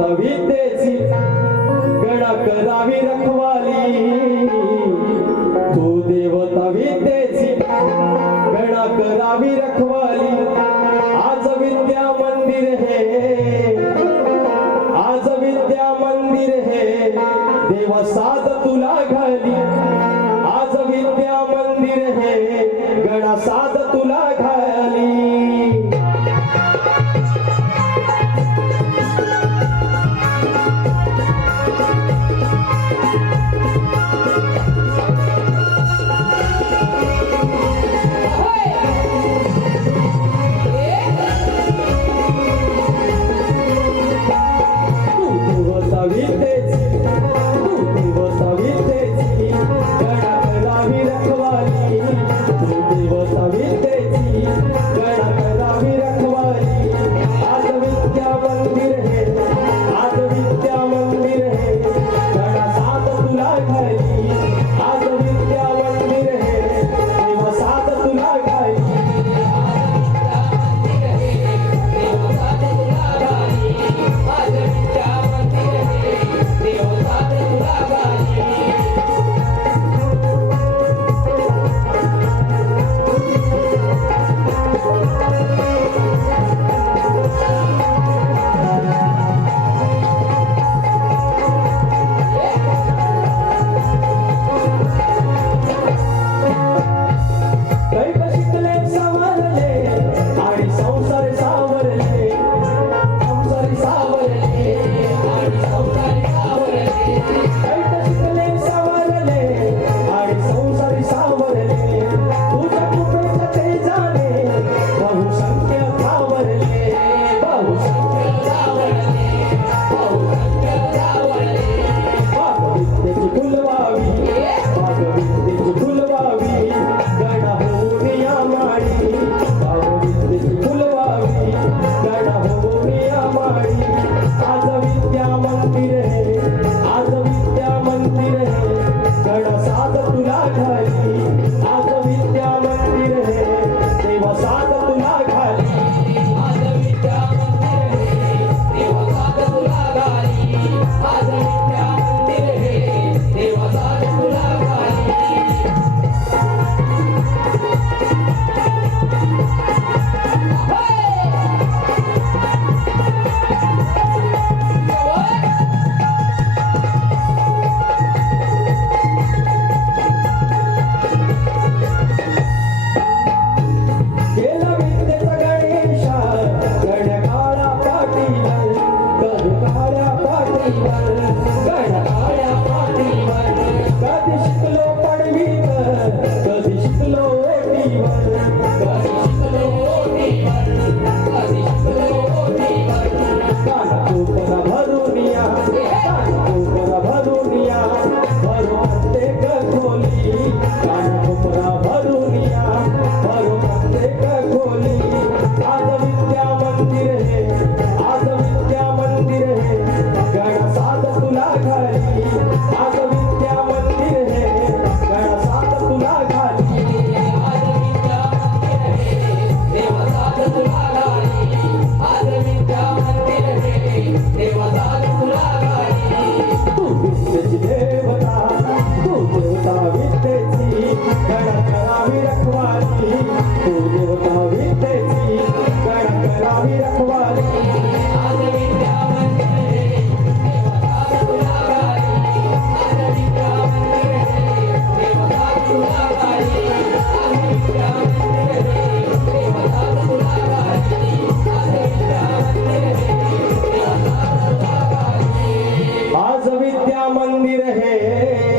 कवितेची गडा करावी रखवाली. तू देवता विद्येची गडा करावी रखवाली. आज विद्या मंदिर हे आज विद्या मंदिर हे देव साध तुला घाली. आज विद्या मंदिर हे गडा साध तुला Devo saber Thank you. yeah.